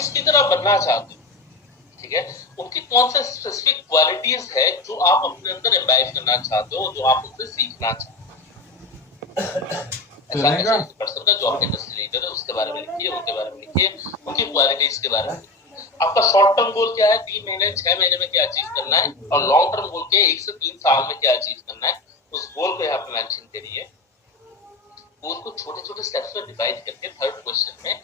किसकी तरह बनना चाहते हो, ठीक है, उनकी कौन से स्पेसिफिक क्वालिटीज है जो आप अपने अंदर इम्बाइब करना चाहते हो, जो आप उनसे सीखना चाहते हो। ऐसा ऐसे पर्सन का जो आपके इंडस्ट्री लीडर है उसके बारे में लिखिए, उनके बारे में लिखिए, उनकी क्वालिटीज के बारे में। आपका शॉर्ट टर्म गोल क्या है, 3 महीने 6 महीने में क्या अचीव करना है, और लॉन्ग टर्म गोल के 1 से 3 साल में क्या अचीव करना है, उस गोल को यहाँ पे मेंशन करिए। गोल को छोटे छोटे स्टेप्स में डिवाइड करके थर्ड क्वेश्चन में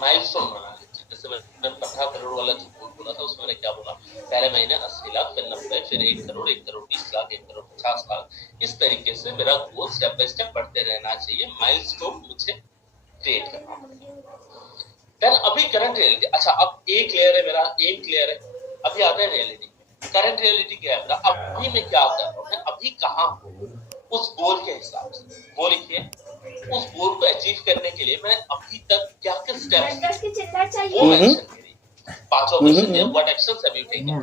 माइलस्टोन बना लीजिए। जैसे मैंने 15 करोड़ वाला जो गोल बोला था उसमें मैंने क्या बोला, पहले महीने 80 लाख, फिर 90, फिर 1 करोड़, 1 करोड़ 20 लाख, 1 करोड़ 50 लाख। इस तरीके से मेरा गोल स्टेप बाय स्टेप बढ़ते रहना चाहिए, माइलस्टोन मुझे क्रिएट करना पड़ेगा। देन अभी करंट रियलिटी, अच्छा अब एक क्लियर है, मेरा एम क्लियर है, अभी आता है रियलिटी। करंट रियलिटी क्या है मेरा, अभी मैं क्या कर रहा हूँ, मैं अभी कहाँ हूँ, उस गोल के हिसाब से वो लिखिए। उस गोल को अचीव करने के लिए मैंने अभी तक क्या क्या स्टेप्स वो मेंशन करिए। 5 ऑप्शन है, what actions have you taken,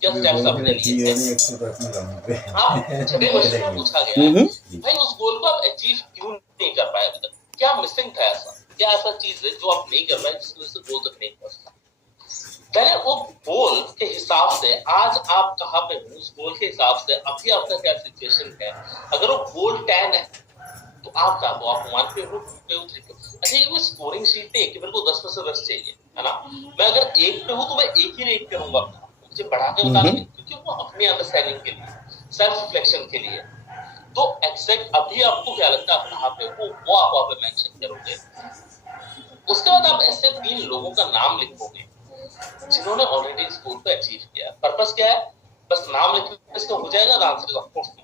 क्या स्टेप्स आपने लिए थे। आप छठे क्वेश्चन में पूछा गया है भाई उस गोल को आप अचीव क्यों नहीं कर पाए अभी तक, क्या मिसिंग था, ऐसा क्या ऐसा चीज है जो आप नहीं कर पाए जिसकी वजह से गोल तक नहीं पहुंच पाए। पहले वो गोल के हिसाब से आज आप कहाँ पे हो, उस गोल के हिसाब से अभी आपका क्या सिचुएशन है। अगर वो गोल 10 है तो आप कहाँ हो, आप 1 पे हो, 2 पे हो, 3 पे हो। अच्छा ये स्कोरिंग शीट पे कि मेरे को 10 में से 10 चाहिए है ना, मैं अगर 1 पे हूँ तो मैं 1 ही रेट करूंगा, मुझे बढ़ा के बता देंगे, क्योंकि वो अपनी अंडरस्टैंडिंग के लिए, सेल्फ रिफ्लेक्शन के लिए। तो एग्जैक्ट अभी आपको क्या लगता है आप कहाँ पे हो, वो आप वहां पे मेंशन करोगे। उसके बाद आप ऐसे 3 लोगों का नाम लिखोगे जिन्होंने ऑलरेडी इस गोल को अचीव किया। पर्पस क्या है, बस नाम लिखने से हो जाएगा, answer is of course no.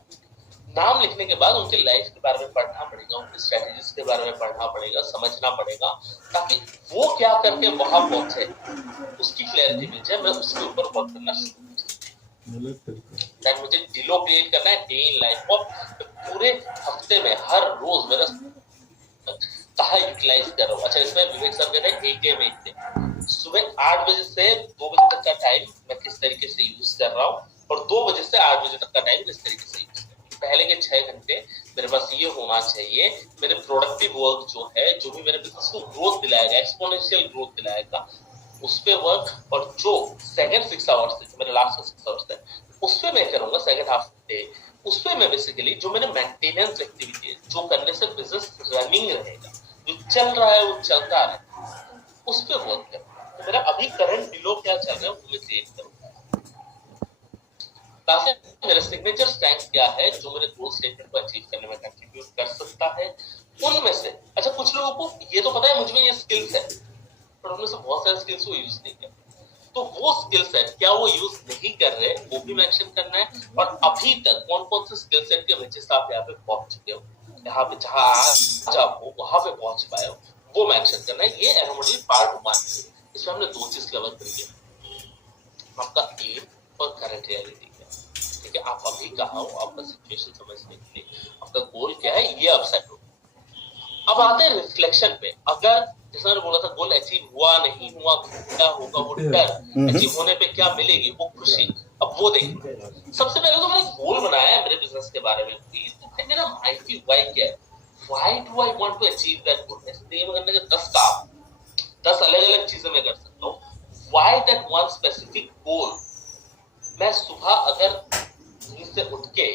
नाम लिखने के बाद उनके लाइफ के बारे में पढ़ना पड़ेगा, उनकी स्ट्रेटेजीज के बारे में पढ़ना पड़ेगा, समझना पड़ेगा, ताकि वो क्या करके वहां पहुंचे उसकी क्लैरिटी मिल जाए, मैं उसके ऊपर वर्क करना शुरू मुझे डिलो क्रिएट करना है, डे इन लाइफ ऑफ पूरे हफ्ते में हर रोज मेरा कहा यूटिलाइज कर रहा हूँ। अच्छा इसमें विवेक सर कहते हैं 8 AM 8 day, सुबह 8 बजे से 2 बजे तक का टाइम मैं किस तरीके से यूज कर रहा हूँ, और 2 बजे से 8 बजे तक का टाइम किस तरीके से यूज कर रहा हूँ। पहले के 6 घंटे मेरे पास ये होना चाहिए, मेरे प्रोडक्टिव वर्क जो है, जो भी मेरे बिजनेस को ग्रोथ दिलाएगा, एक्सपोनेंशियल ग्रोथ दिलाएगा, उस पे वर्क। और जो सेकंड 6 आवर्स थे, मेरे लास्ट 6 आवर्स थे, उस पे मैं करूंगा सेकंड हाफ डे। उस पे मैं बेसिकली जो मैंने मेंटेनेंस एक्टिविटी है, जो करने से बिजनेस रनिंग रहेगा, जो चल रहा है वो चलता रहे, उस पे वर्क करूंगा। तो मेरा अभी करंट बिलो क्या चल रहा है वो मैं क्रिएट करूंगा, ताकि मेरा सिग्नेचर स्ट्रेंथ क्या है जो मेरे गोल स्टेटमेंट को अचीव करने में कंट्रीब्यूट कर सकता है। उनमें से अच्छा कुछ लोगों को ये तो पता है मुझ में ये स्किल्स है, पर उनमें से बहुत सारे स्किल्स को यूज नहीं करते, तो वो स्किल सेट क्या वो यूज नहीं कर रहे वो भी मेंशन करना है। और अभी तक कौन कौन से स्किल सेट के वजह से आप यहाँ पे पहुंच चुके हो, यहाँ पे जहाँ आज आप हो वहां पे पहुंच पाए हो, वो मेंशन करना है। ये एरोमोडल पार्ट 1, इसमें हमने 2 चीज कवर करी है, आपका एम और करंट रियलिटी क्या है, ठीक है, आप अभी कहाँ हो, आपका सिचुएशन समझने के लिए आपका गोल क्या है, ये अब सेट हो। अब आते हैं रिफ्लेक्शन पे। अगर जैसे मैंने बोला था गोल अचीव हुआ नहीं हुआ, क्या होगा वो डर, अचीव होने पे क्या मिलेगी वो खुशी, अब वो देखिए। सबसे पहले तो मैंने गोल बनाया है मेरे बिजनेस के बारे में, तो भाई मेरा माइटी वाई क्या है, why do I want to achieve that goal. मैं करने के 10 काम, 10 अलग अलग चीजें मैं कर सकता हूँ, why that one specific goal. मैं सुबह अगर नींद से उठ के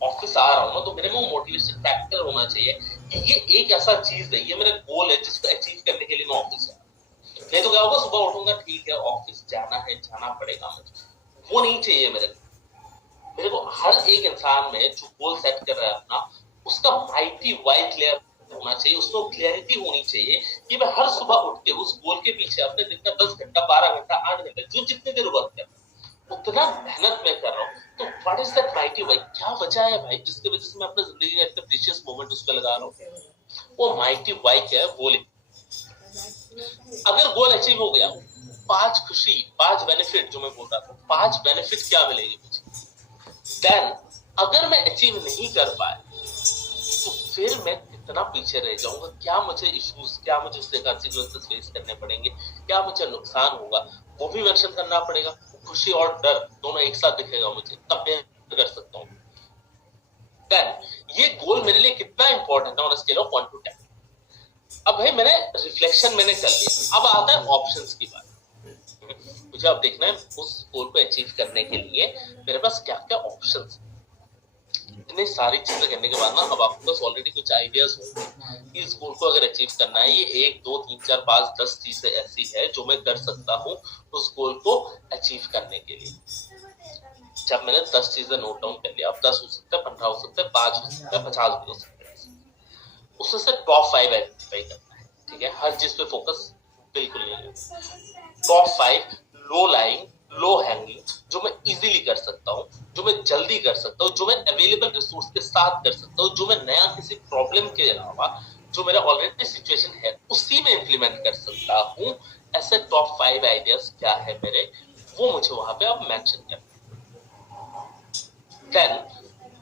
ऑफिस आ रहा हूँ ना, तो मेरे में मोटिवेशन फैक्टर होना चाहिए कि ये एक ऐसा चीज है, ये मेरा गोल है जिसको अचीव करने के लिए मैं ऑफिस आया। नहीं तो क्या होगा, सुबह उठूंगा ठीक है ऑफिस जाना है, जाना पड़ेगा मुझे, वो नहीं चाहिए मेरे को हर एक इंसान में जो गोल सेट कर रहा है अपना, उसका माइटी वाई क्लियर होना चाहिए, उसको क्लियरिटी होनी चाहिए कि मैं हर सुबह उठ के उस गोल के पीछे अपने दिन का 10 घंटा 12 घंटा 8 घंटा जो जितने देर वर्क कर उतना मेहनत में कर रहा हूँ। तो what is that mighty Y, क्या वजह है भाई जिसकी वजह से मैं अपने जिंदगी का इतना प्रीशियस मोमेंट उस पर लगा रहा हूँ, वो माइटी वाई क्या है वो लिख। अगर गोल अचीव हो गया, 5 खुशी 5 बेनिफिट जो मैं बोल रहा था, 5 बेनिफिट क्या मिलेगी मुझे। देन अगर मैं अचीव नहीं कर पाया तो फिर मैं कितना पीछे रह जाऊंगा, क्या मुझे इश्यूज, क्या मुझे उसके कॉन्सिक्वेंसेस फेस करने पड़ेंगे, क्या मुझे नुकसान होगा, वो भी मेंशन करना पड़ेगा। खुशी और डर दोनों एक साथ दिखेगा मुझे, तब मैं कर सकता हूँ। देन ये गोल मेरे लिए कितना इंपॉर्टेंट है ऑन स्केल ऑफ 1 to 10। अब भाई मैंने रिफ्लेक्शन मैंने कर लिया, अब आता है ऑप्शंस की बात। मुझे अब देखना है उस गोल को अचीव करने के लिए मेरे पास क्या क्या ऑप्शंस। इतनी सारी चीजें करने के बाद ना अब आपके पास ऑलरेडी कुछ आइडियाज होंगे इस गोल को अगर अचीव करना है। ये 1 2 3 4 5 10 चीजें ऐसी है जो मैं कर सकता हूँ उस गोल को अचीव करने के लिए। जब मैंने 10 चीजें नोट डाउन कर लिया, अब 10 हो सकता है, 15 हो सकता है, 5 हो सकता है, 50 भी हो सकता है, उसमें से टॉप 5 आइडेंटिफाई करना है। ठीक है, हर चीज पे फोकस बिल्कुल नहीं है। Top 5 low lying, low hanging, जो मैं इजीली कर सकता हूँ, जो मैं जल्दी कर सकता हूँ, जो मैं अवेलेबल रिसोर्स के साथ कर सकता हूँ, जो मैं नया किसी प्रॉब्लम के अलावा जो मेरा ऑलरेडी सिचुएशन है उसी में इंप्लीमेंट कर सकता हूँ। ऐसे टॉप 5 आइडियाज क्या है मेरे, वो मुझे वहां पे अब मेंशन करना। देन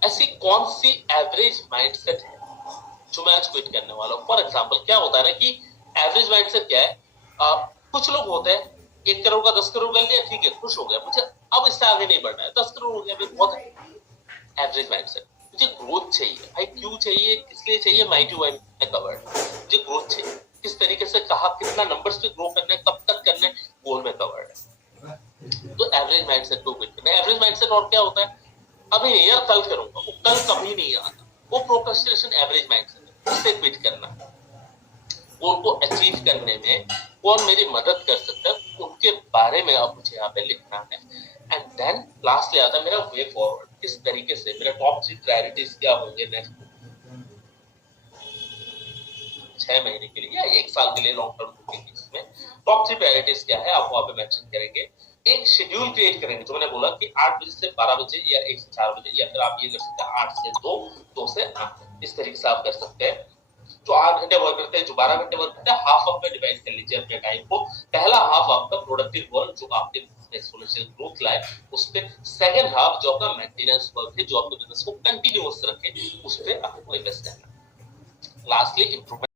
ऐसी कौन सी एवरेज माइंडसेट है जो मैं आज क्विट करने वाला हूँ। फॉर एग्जाम्पल क्या होता है ना कि एवरेज माइंडसेट क्या है, कुछ लोग होते हैं 1 करोड़ का 10 करोड़ कर लिया, ठीक है, खुश हो गया, मुझे अब इससे आगे नहीं बढ़ना है, 10 करोड़ हो गया, बहुत है। एवरेज माइंडसेट, मुझे ग्रोथ चाहिए। भाई क्यों चाहिए, किस लिए चाहिए, माइटी वाई में कवर्ड। मुझे ग्रोथ चाहिए, किस तरीके से, कहा, कितना नंबर्स पे ग्रो करना है, कब तक करना है, गोल में कवर्ड है। तो एवरेज माइंडसेट को क्विट करना है। एवरेज माइंडसेट और क्या होता है, अभी नहीं यार कल करूंगा, वो कल कभी नहीं आता, वो प्रोक्रेस्टिनेशन एवरेज माइंडसेट है, उससे क्विट करना है। गोल को अचीव करने में कौन मेरी मदद कर सकता है उनके बारे में अब मुझे यहाँ पे लिखना है। एंड देन लास्टली आता है मेरा वे फॉरवर्ड, किस तरीके से मेरा टॉप 3 प्रायोरिटीज क्या होंगे नेक्स्ट 6 महीने के लिए या 1 साल के लिए लॉन्ग टर्म बुकिंग। इसमें टॉप 3 प्रायोरिटीज क्या है आप वहां पे मेंशन करेंगे। एक शेड्यूल क्रिएट करेंगे, जो मैंने बोला कि 8 बजे से 12 बजे या 1 से 4 बजे, या फिर आप ये कर सकते हैं 8 से 2, 2 से 8, इस तरीके से आप कर सकते हैं। जो 8 घंटे वर्क करते हैं, जो 12 घंटे वर्क करते हैं, हाफ ऑफ में डिवाइड कर लीजिए अपने टाइम को। पहला हाफ आपका प्रोडक्टिव वर्क जो आपके एक्सपोनेंशियल ग्रोथ लाए उस पे, सेकंड हाफ जो आपका मेंटेनेंस वर्क है जो आपके बिजनेस को कंटिन्यूअस रखे उस पे आपको इन्वेस्ट करना। Lastly improvement